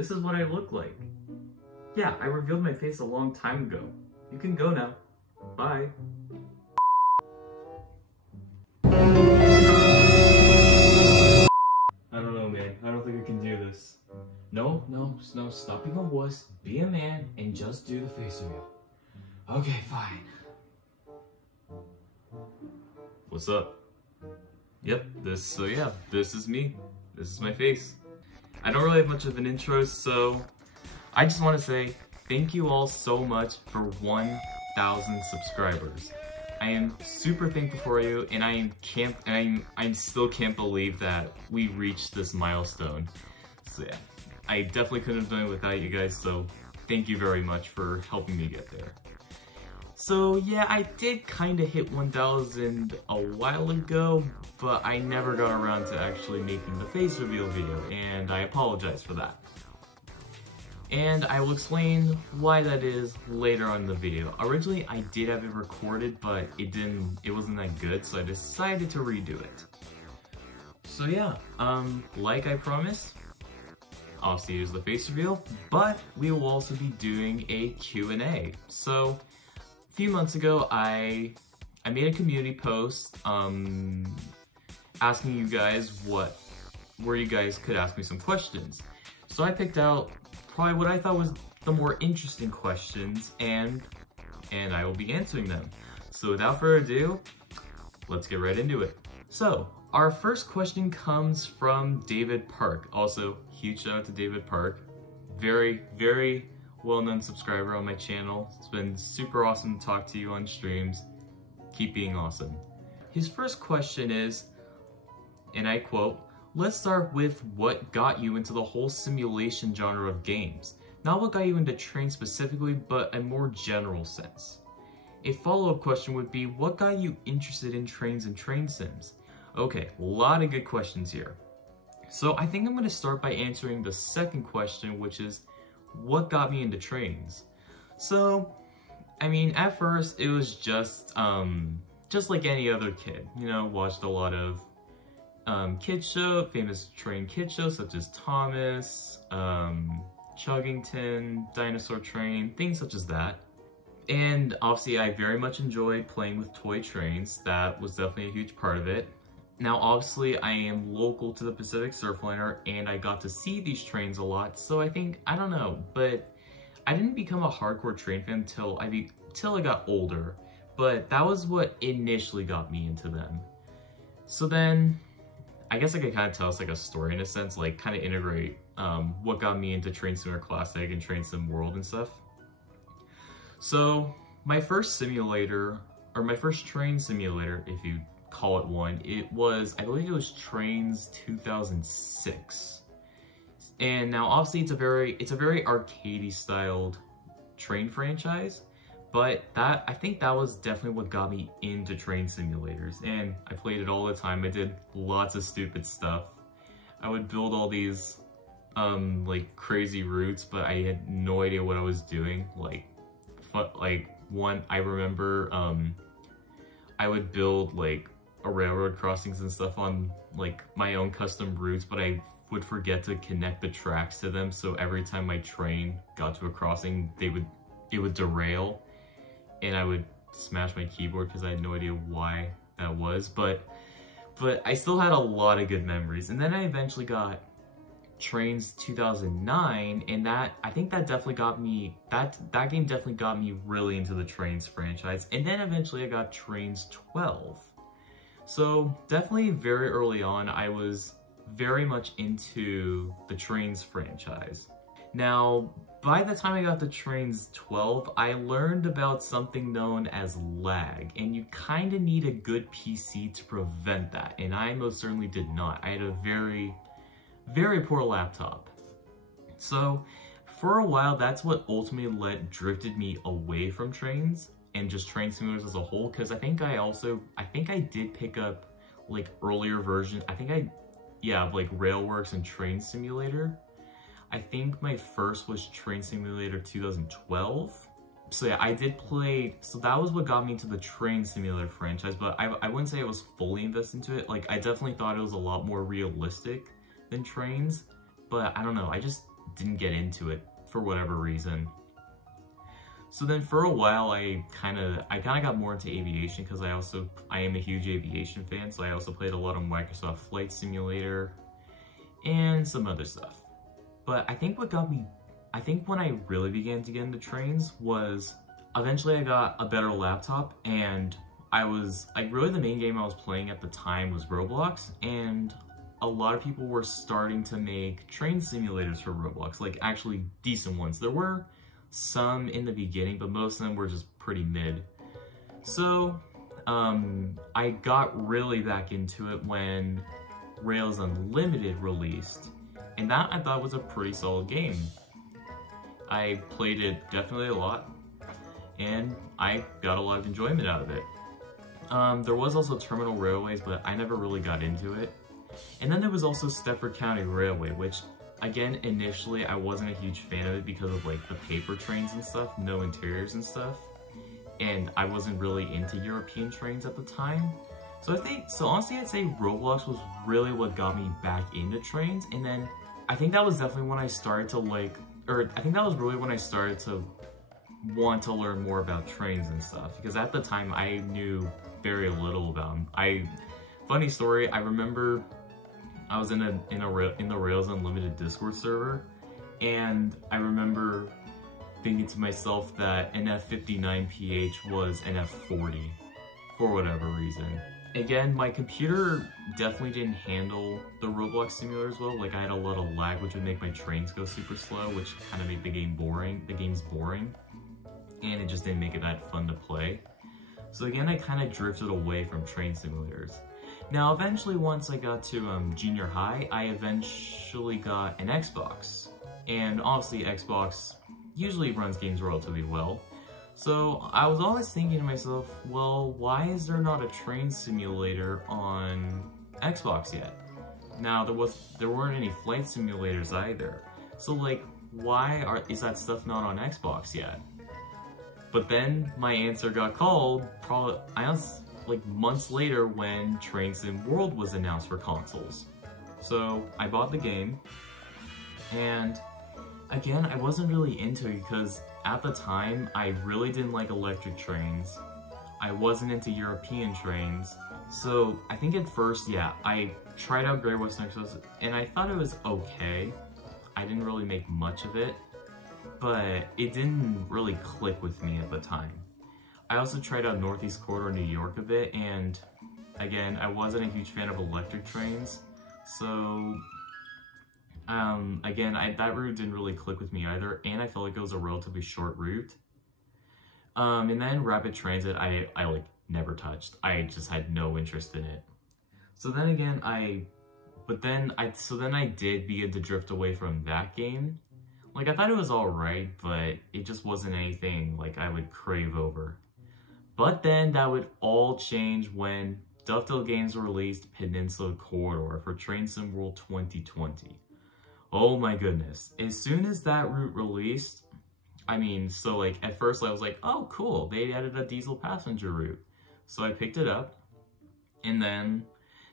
this is what I look like. Yeah, I revealed my face a long time ago. You can go now. Bye. I don't know, man. I don't think I can do this. No, stop being a wuss. Be a man and just do the face reveal. Okay, fine. What's up? Yep, this is me. This is my face. I don't really have much of an intro, so I just want to say thank you all so much for 1,000 subscribers. I am super thankful for you, and I still can't believe that we reached this milestone. So yeah, I definitely couldn't have done it without you guys, so thank you very much for helping me get there. So yeah, I did kind of hit 1,000 a while ago, but I never got around to actually making the face reveal video, and I apologize for that. And I will explain why that is later on in the video. Originally, I did have it recorded, but it wasn't that good, so I decided to redo it. So yeah, like I promised, obviously here's the face reveal, but we will also be doing a Q&A. So, a few months ago, I made a community post asking you guys where you guys could ask me some questions. So I picked out probably what I thought was the more interesting questions, and I will be answering them. So without further ado, let's get right into it. So our first question comes from David Park. Also, huge shout out to David Park. Very, very well-known subscriber on my channel. It's been super awesome to talk to you on streams. Keep being awesome. His first question is, and I quote, "Let's start with what got you into the whole simulation genre of games. Not what got you into trains specifically, but a more general sense." A follow-up question would be, what got you interested in trains and train sims? Okay, a lot of good questions here. So I think I'm going to start by answering the second question, which is, what got me into trains? So, I mean, at first it was just like any other kid, you know, watched a lot of famous train kid shows such as Thomas, Chuggington, Dinosaur Train, things such as that. And obviously I very much enjoyed playing with toy trains. That was definitely a huge part of it. Now obviously I am local to the Pacific Surfliner and I got to see these trains a lot, so I don't know, but I didn't become a hardcore train fan until I got older, but that was what initially got me into them. So then, I guess I could kind of tell it's like a story in a sense, like kind of integrate what got me into Train Simulator Classic and Train Sim World and stuff. So my first simulator, or my first train simulator, if you call it one, I believe it was Trains 2006. And now obviously it's a very arcadey styled train franchise, but I think that was definitely what got me into train simulators, and I played it all the time. I did lots of stupid stuff. I would build all these like crazy routes, but I had no idea what I was doing. I remember I would build like a railroad crossings and stuff on like my own custom routes, but I would forget to connect the tracks to them, so every time my train got to a crossing, it would derail, and I would smash my keyboard because I had no idea why that was, but I still had a lot of good memories. And then I eventually got Trains 2009, and I think that definitely got me, that game definitely got me really into the Trains franchise. And then eventually I got Trains 12. So definitely very early on, I was very much into the Trains franchise. Now, by the time I got to Trains 12, I learned about something known as lag, and you kind of need a good PC to prevent that, and I most certainly did not. I had a very, very poor laptop. So, for a while, that's what ultimately drifted me away from trains and just train simulators as a whole, because I think I did pick up like earlier versions. I think of like Railworks and Train Simulator. I think my first was Train Simulator 2012. So yeah, I did play, so that was what got me into the Train Simulator franchise, but I wouldn't say I was fully invested into it. Like, I definitely thought it was a lot more realistic than trains, but I don't know, I just didn't get into it for whatever reason. So then for a while, I kind of got more into aviation because I am a huge aviation fan. So I also played a lot of Microsoft Flight Simulator and some other stuff. But I think when I really began to get into trains was eventually I got a better laptop, and really the main game I was playing at the time was Roblox, and a lot of people were starting to make train simulators for Roblox, like actually decent ones. There were some in the beginning, but most of them were just pretty mid. So I got really back into it when Rails Unlimited released, and that I thought was a pretty solid game. I played it definitely a lot, and I got a lot of enjoyment out of it. There was also Terminal Railways, but I never really got into it. And then there was also Stepford County Railway, which, again, initially I wasn't a huge fan of it because of like the paper trains and stuff, no interiors and stuff. And I wasn't really into European trains at the time. So honestly I'd say Roblox was really what got me back into trains. And then I think that was definitely when I started to really when I started to want to learn more about trains and stuff, because at the time I knew very little about them. Funny story, I remember I was in the Rails Unlimited Discord server, and I remember thinking to myself that an F59PH was an F40 for whatever reason. Again, my computer definitely didn't handle the Roblox simulator as well. Like, I had a lot of lag, which would make my trains go super slow, which kind of made the game's boring, and it just didn't make it that fun to play. So again, I kind of drifted away from train simulators. Now, eventually, once I got to junior high, I eventually got an Xbox. And obviously, Xbox usually runs games relatively well. So I was always thinking to myself, well, why is there not a train simulator on Xbox yet? Now, there weren't any flight simulators either. So like, is that stuff not on Xbox yet? But then my answer got called like months later when Train Sim World was announced for consoles. So I bought the game, and again, I wasn't really into it because at the time I really didn't like electric trains. I wasn't into European trains. So I think at first, yeah, I tried out Great Western Express and I thought it was okay. I didn't really make much of it, but it didn't really click with me at the time. I also tried out Northeast Corridor New York a bit, and again, I wasn't a huge fan of electric trains, so again, that route didn't really click with me either, and I felt like it was a relatively short route. And then Rapid Transit, I like never touched. I just had no interest in it. So then again, I did begin to drift away from that game. Like, I thought it was alright, but it just wasn't anything like I would crave over. But then that would all change when Dovetail Games released Peninsula Corridor for Train Sim World 2020. Oh my goodness. As soon as that route released, I mean, so like at first I was like, oh cool, they added a diesel passenger route. So I picked it up, and then,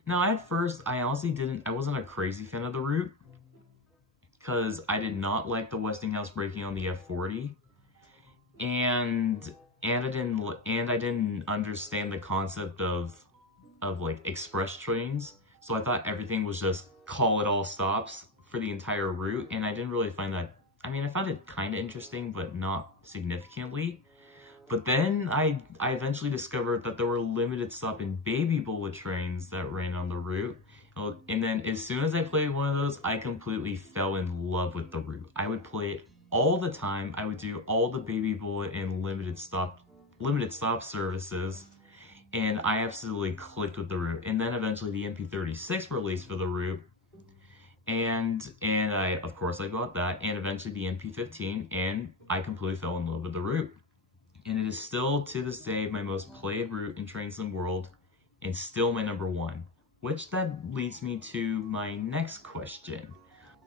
now at first I honestly wasn't a crazy fan of the route, because I did not like the Westinghouse braking on the F40, and I didn't understand the concept of like express trains, so I thought everything was just call it all stops for the entire route, and I didn't really find that. I mean, I found it kind of interesting, but not significantly. But then I eventually discovered that there were limited stop and baby bullet trains that ran on the route. And then as soon as I played one of those, I completely fell in love with the route. I would play it all the time. I would do all the baby bullet and limited stop services, and I absolutely clicked with the route. And then eventually the MP36 released for the route, and of course I got that, and eventually the MP15, and I completely fell in love with the route. And it is still, to this day, my most played route in Train Sim World, and still my #1. Which that leads me to my next question.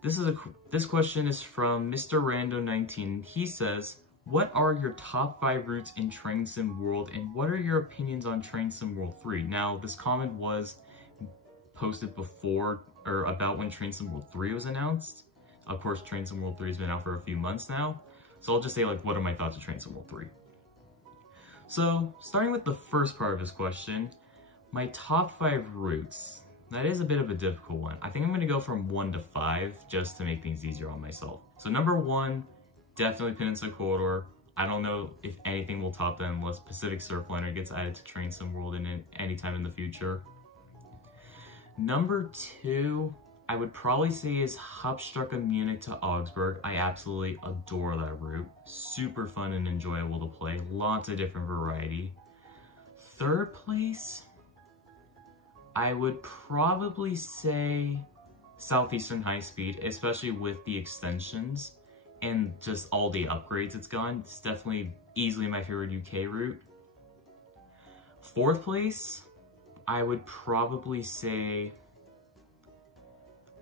This question is from Mr. Rando19. He says, what are your top 5 routes in Train Sim World, and what are your opinions on Train Sim World 3? Now, this comment was posted before, or about when Train Sim World 3 was announced. Of course, Train Sim World 3 has been out for a few months now. So I'll just say like, what are my thoughts of Train Sim World 3? So starting with the first part of this question, my top 5 routes. That is a bit of a difficult one. I think I'm gonna go from 1 to 5 just to make things easier on myself. So number 1, definitely Peninsula Corridor. I don't know if anything will top that unless Pacific Surfliner gets added to Train Sim World in anytime in the future. Number 2, I would probably say is Hauptstraße Munich to Augsburg. I absolutely adore that route. Super fun and enjoyable to play. Lots of different variety. Third place, I would probably say Southeastern High Speed, especially with the extensions and just all the upgrades it's gotten. It's definitely easily my favorite UK route. Fourth place, I would probably say,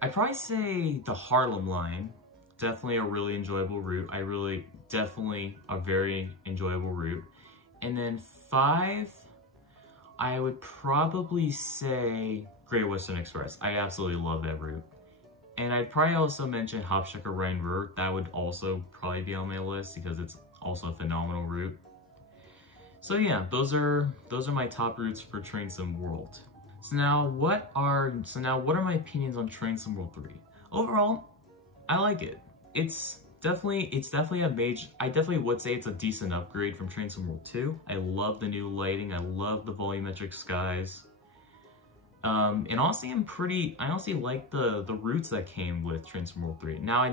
I'd probably say the Harlem line. Definitely a really enjoyable route. Definitely a very enjoyable route. And then 5, I would probably say Great Western Express. I absolutely love that route. And I'd probably also mention Hauptstraße Rhein-Ruhr. That would also probably be on my list because it's also a phenomenal route. So yeah, those are my top routes for Train Sim World. So now what are my opinions on Train Sim World 3? Overall, I like it. It's definitely a major, I definitely would say it's a decent upgrade from Train Sim World 2. I love the new lighting, I love the volumetric skies. And honestly, I honestly like the routes that came with Train Sim World 3. Now,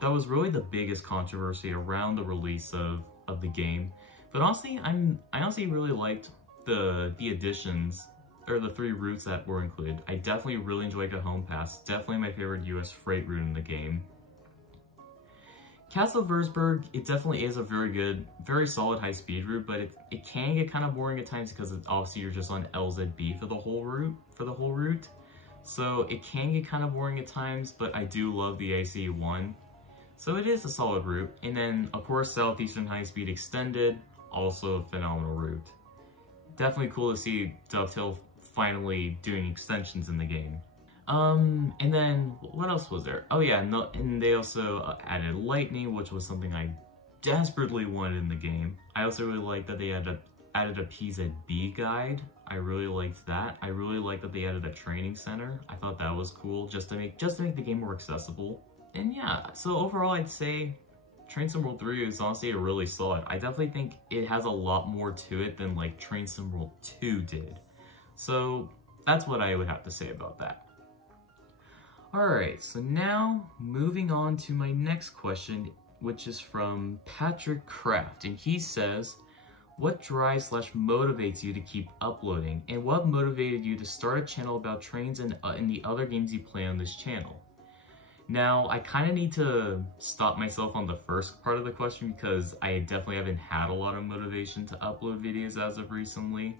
that was really the biggest controversy around the release of the game. But honestly, I honestly really liked the additions, or the 3 routes that were included. I definitely really enjoyed Cajon Pass. Definitely my favorite US freight route in the game. Castle Würzburg, it definitely is a very good, very solid high-speed route, but it can get kind of boring at times because obviously you're just on LZB for the whole route. So it can get kind of boring at times, but I do love the ICE1. So it is a solid route. And then, of course, Southeastern High Speed Extended, also a phenomenal route. Definitely cool to see Dovetail finally doing extensions in the game. And then what else was there? Oh yeah, and they also added lightning, which was something I desperately wanted in the game. I also really liked that they added a PZB guide. I really liked that. I really liked that they added a training center. I thought that was cool, just to make the game more accessible. And yeah, so overall I'd say Train Sim World 3 is honestly a really solid. I definitely think it has a lot more to it than like Train Sim World 2 did. So that's what I would have to say about that. Alright, so now moving on to my next question, which is from Patrick Kraft, and he says, what drives / motivates you to keep uploading, and what motivated you to start a channel about trains and the other games you play on this channel? Now, I kind of need to stop myself on the first part of the question because I definitely haven't had a lot of motivation to upload videos as of recently.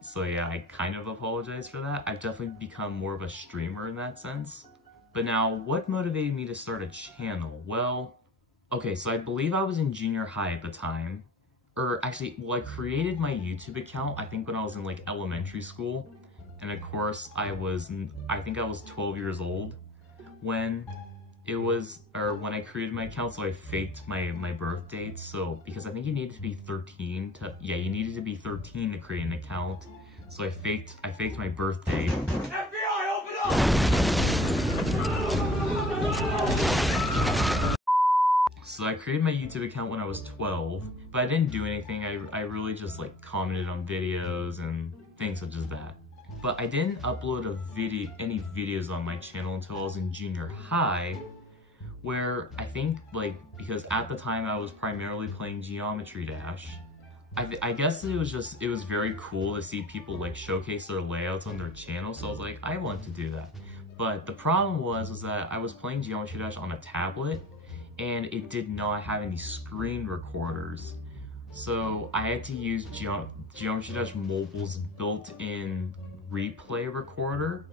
So yeah, I kind of apologize for that. I've definitely become more of a streamer in that sense. But now, what motivated me to start a channel? Well, okay, so I believe I was in junior high at the time. Or actually, well, I created my YouTube account, I think when I was in like elementary school. And of course, I think I was 12 years old when when I created my account, so I faked my birth date. So because I think you needed to be 13 you needed to be 13 to create an account. So I faked my birth date. FBI, open up! So I created my YouTube account when I was 12, but I didn't do anything. I really just like commented on videos and things such as that. But I didn't upload any videos on my channel until I was in junior high, where I think because at the time I was primarily playing Geometry Dash. I guess it was very cool to see people like showcase their layouts on their channel, so I was like, I want to do that. But the problem was that I was playing Geometry Dash on a tablet, and it did not have any screen recorders. So I had to use Geometry Dash Mobile's built-in replay recorder,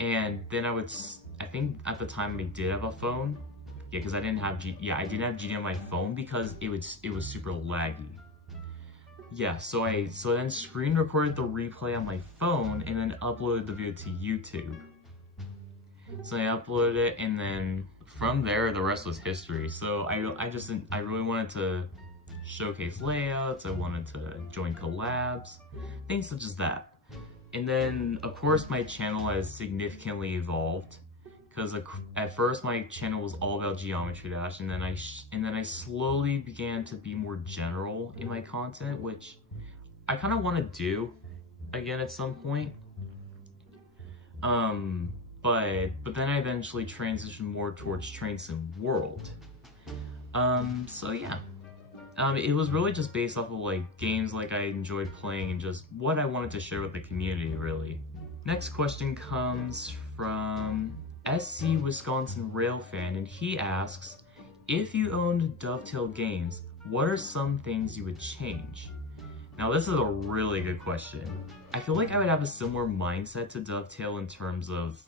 and then I think at the time I did have a phone, because I didn't have GD on my phone because it was super laggy. Yeah, so I then screen recorded the replay on my phone and then uploaded the video to YouTube. So I uploaded it, and then from there, the rest was history. So I really wanted to showcase layouts, I wanted to join collabs, things such as that. And then, of course, my channel has significantly evolved, because at first my channel was all about Geometry Dash, and then I slowly began to be more general in my content, which I kind of want to do again at some point. But then I eventually transitioned more towards Train Sim World. So yeah. It was really just based off of like games like I enjoyed playing and just what I wanted to share with the community, really. Next question comes from SC Wisconsin Rail Fan, and he asks, if you owned Dovetail Games, what are some things you would change? Now this is a really good question. I feel like I would have a similar mindset to Dovetail in terms of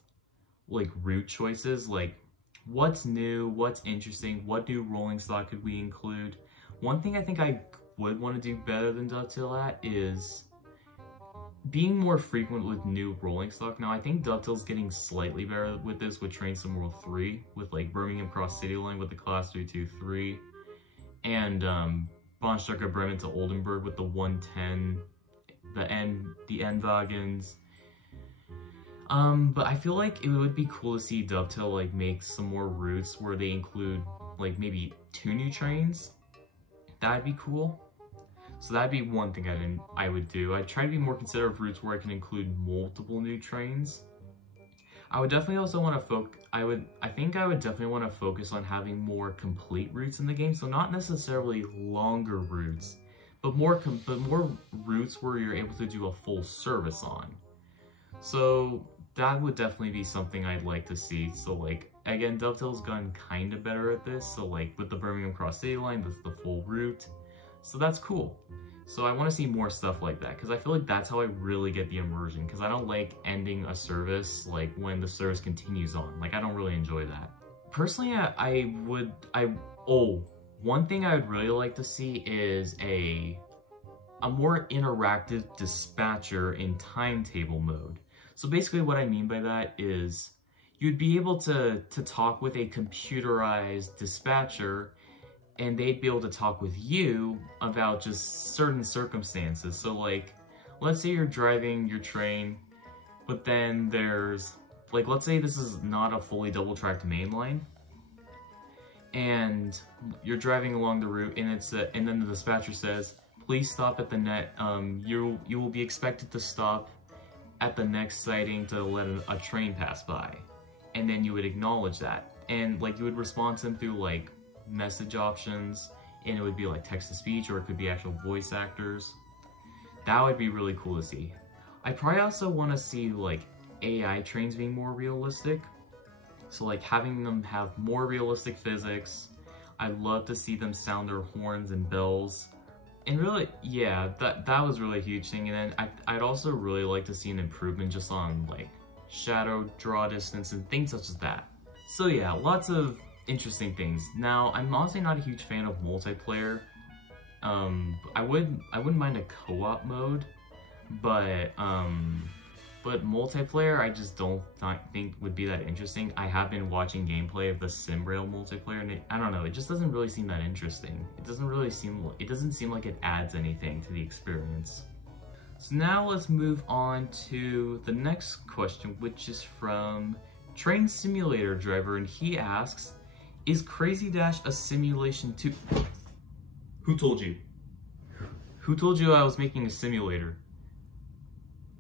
like route choices, like what's new, what's interesting, what new rolling stock could we include? One thing I think I would want to do better than Dovetail at is being more frequent with new rolling stock. Now I think Dovetail's getting slightly better with this with Train Sim World 3, with like Birmingham Cross City Line with the Class 323, and Bahnstrecke Bremen to Oldenburg with the 110, the end wagons. But I feel like it would be cool to see Dovetail like make some more routes where they include like maybe 2 new trains. That'd be cool. So that'd be one thing I would do. I'd try to be more considerate of routes where I can include multiple new trains. I would definitely also want to I think I would definitely want to focus on having more complete routes in the game. So not necessarily longer routes, but more routes where you're able to do a full service on. So that would definitely be something I'd like to see. So like, again, Dovetail's gotten kind of better at this. So like with the Birmingham Cross City Line, with the full route. So that's cool. So I want to see more stuff like that, because I feel like that's how I really get the immersion, because I don't like ending a service like when the service continues on. Like I don't really enjoy that. Personally, one thing I would really like to see is a more interactive dispatcher in timetable mode. So basically what I mean by that is you'd be able to talk with a computerized dispatcher, and they'd be able to talk with you about just certain circumstances. So like, let's say you're driving your train, but then there's, like, let's say this is not a fully double-tracked main line, and you're driving along the route, and and then the dispatcher says, please stop at the you will be expected to stop at the next sighting to let a train pass by. And then you would acknowledge that. And like you would respond to them through like message options, and it would be like text to speech, or it could be actual voice actors. That would be really cool to see. I probably also want to see like AI trains being more realistic. So like having them have more realistic physics. I'd love to see them sound their horns and bells. And really, yeah, that was really a huge thing. And then I'd also really like to see an improvement just on like shadow, draw distance, and things such as that. So yeah, lots of interesting things. Now, I'm honestly not a huge fan of multiplayer. I wouldn't mind a co-op mode, but multiplayer I just don't think would be that interesting. I have been watching gameplay of the SimRail multiplayer, and I don't know, it just doesn't really seem that interesting. It doesn't seem like it adds anything to the experience. So now let's move on to the next question, which is from Train Simulator Driver, and he asks, is Crazy Dash a simulation too? Who told you? Who told you I was making a simulator?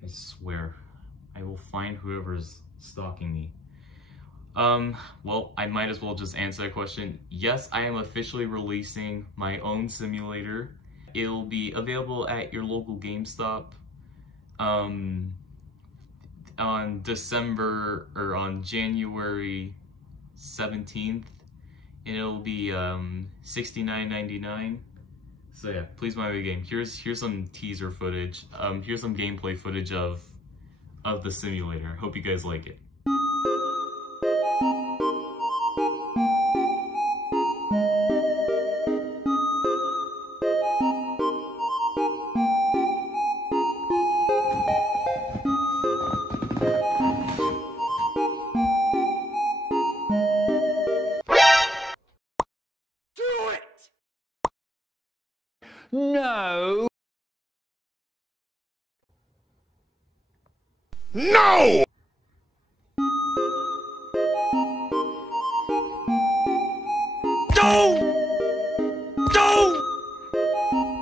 I swear, I will find whoever's stalking me. Well, I might as well just answer that question. Yes, I am officially releasing my own simulator. It'll be available at your local GameStop on January 17th, and it'll be $69.99. So yeah, please buy the game. Here's some teaser footage. Here's some gameplay footage of the simulator. Hope you guys like it. No! Don't! Don't!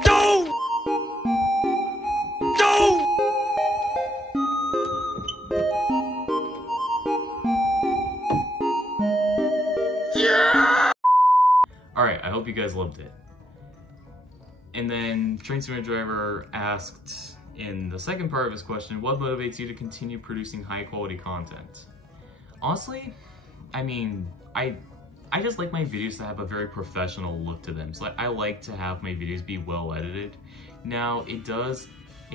Don't! Don't! Yeah! Alright, I hope you guys loved it. And then Train Simulator Driver asked in the second part of his question, what motivates you to continue producing high quality content? Honestly, I mean, I just like my videos to have a very professional look to them. So I like to have my videos be well edited. Now, it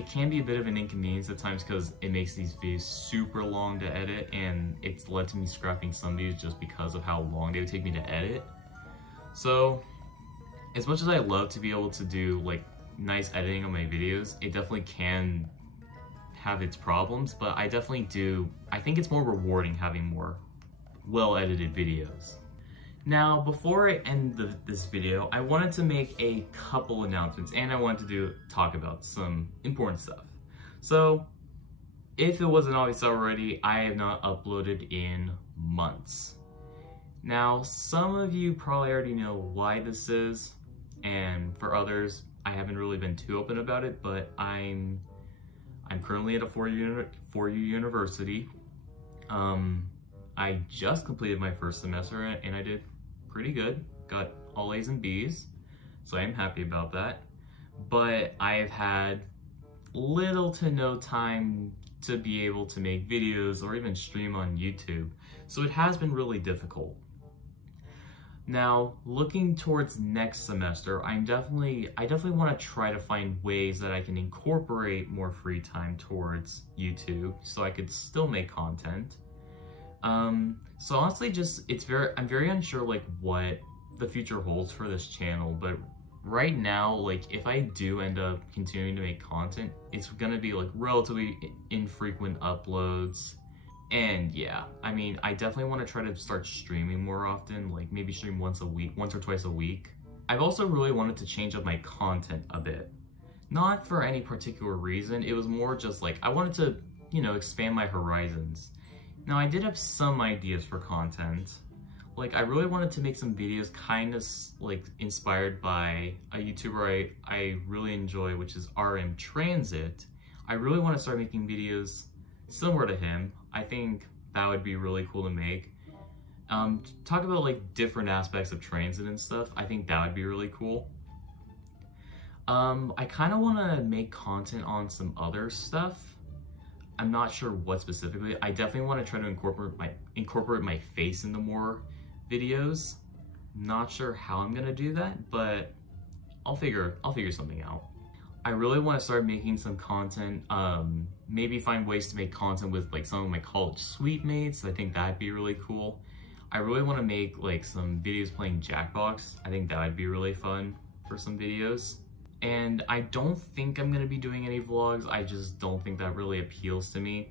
can be a bit of an inconvenience at times because it makes these videos super long to edit, and it's led to me scrapping some videos just because of how long they would take me to edit. So, as much as I love to be able to do like nice editing on my videos, it definitely can have its problems, but I think it's more rewarding having more well-edited videos. Now, before I end this video, I wanted to make a couple announcements, and I wanted to talk about some important stuff. So, if it wasn't obvious already, I have not uploaded in months. Now, some of you probably already know why this is, and for others, I haven't really been too open about it, but I'm currently at a four-year university. I just completed my first semester and I did pretty good. Got all A's and B's, so I'm happy about that. But I have had little to no time to be able to make videos or even stream on YouTube, so it has been really difficult. Now, looking towards next semester, I definitely want to try to find ways that I can incorporate more free time towards YouTube so I could still make content. So honestly, I'm very unsure like what the future holds for this channel, but right now, like if I do end up continuing to make content, it's gonna be like relatively infrequent uploads. And yeah, I mean, I definitely want to try to start streaming more often, like maybe stream once or twice a week. I've also really wanted to change up my content a bit. Not for any particular reason, it was more just like, I wanted to, you know, expand my horizons. Now, I did have some ideas for content. Like, I really wanted to make some videos kind of like inspired by a YouTuber I really enjoy, which is RM Transit. I really want to start making videos similar to him. I think that would be really cool to make. Talk about like different aspects of transit and stuff. I think that would be really cool. I kind of want to make content on some other stuff. I'm not sure what specifically. I definitely want to try to incorporate my face into more videos. Not sure how I'm gonna do that, but I'll figure something out. I really want to start making some content, maybe find ways to make content with like some of my college suite mates. I think that'd be really cool. I really want to make like some videos playing Jackbox. I think that would be really fun for some videos. And I don't think I'm gonna be doing any vlogs. I just don't think that really appeals to me.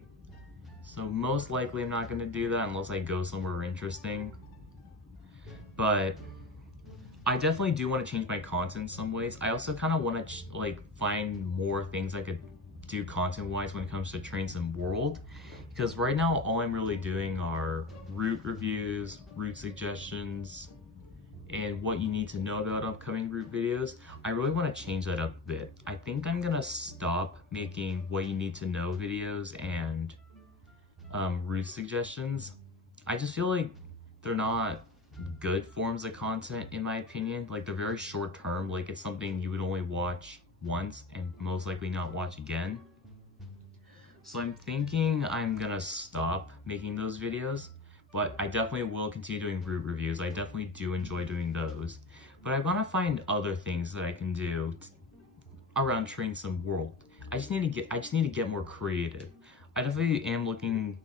So most likely I'm not gonna do that unless I go somewhere interesting. But I definitely do want to change my content in some ways. I also kind of want to like find more things I could do content-wise when it comes to Train Sim World, because right now all I'm really doing are route reviews, route suggestions, and what you need to know about upcoming route videos. I really want to change that up a bit. I think I'm gonna stop making what you need to know videos and route suggestions. I just feel like they're not good forms of content in my opinion. Like they're very short term, like it's something you would only watch once and most likely not watch again. So I'm thinking I'm gonna stop making those videos, but I definitely will continue doing route reviews. I definitely do enjoy doing those, but I want to find other things that I can do around Train Sim World. I just need to get more creative. I definitely am looking.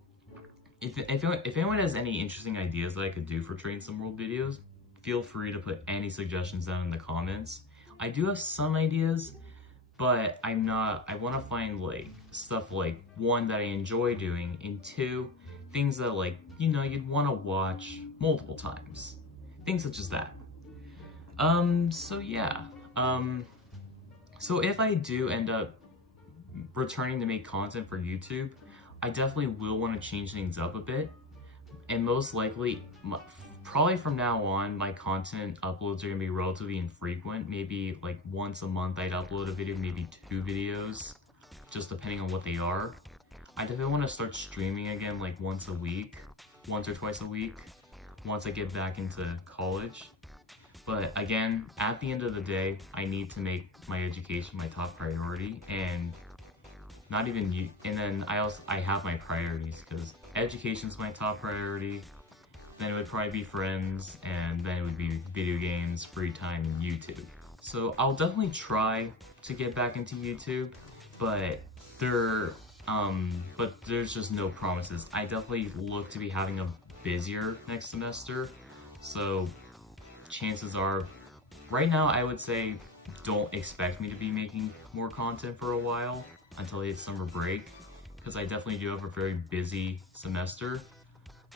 If anyone has any interesting ideas that I could do for Train Sim World videos, feel free to put any suggestions down in the comments. I do have some ideas, but I want to find like stuff like one that I enjoy doing, and two, things that like, you know, you'd want to watch multiple times. Things such as that. So yeah. So if I do end up returning to make content for YouTube, I definitely will want to change things up a bit. And most likely, probably from now on, my content uploads are going to be relatively infrequent. Maybe like once a month I'd upload a video, maybe 2 videos, just depending on what they are. I definitely want to start streaming again like once or twice a week, once I get back into college. But again, at the end of the day, I need to make my education my top priority, and not even you. And then I have my priorities, because education's my top priority. Then it would probably be friends, and then it would be video games, free time, and YouTube. So I'll definitely try to get back into YouTube, but there's just no promises. I definitely look to be having a busier next semester, so chances are, right now I would say don't expect me to be making more content for a while until I hit summer break, because I definitely do have a very busy semester.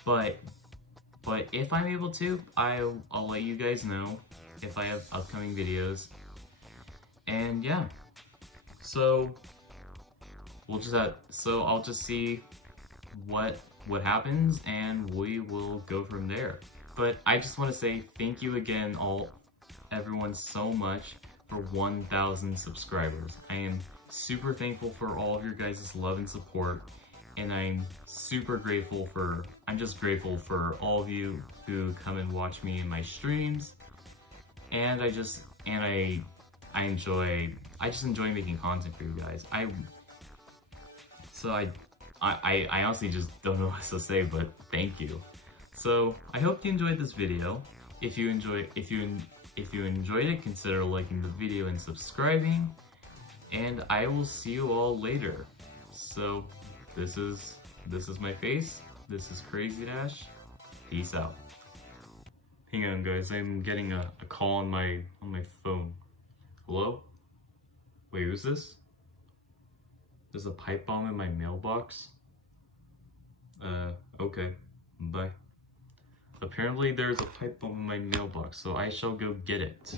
But if I'm able to, I'll let you guys know if I have upcoming videos. And yeah, so I'll just see what happens, and we will go from there. But I just want to say thank you again, everyone, so much for 1,000 subscribers. I am super thankful for all of your guys' love and support, and I'm just grateful for all of you who come and watch me in my streams. And I just enjoy making content for you guys. I honestly just don't know what to say, but thank you. So I hope you enjoyed this video. If you enjoyed it, consider liking the video and subscribing. And I will see you all later. So this is my face. This is Crazy Dash. Peace out. Hang on, guys. I'm getting a call on my phone. Hello? Wait, who's this? There's a pipe bomb in my mailbox? Okay. Bye. Apparently there's a pipe bomb in my mailbox, so I shall go get it.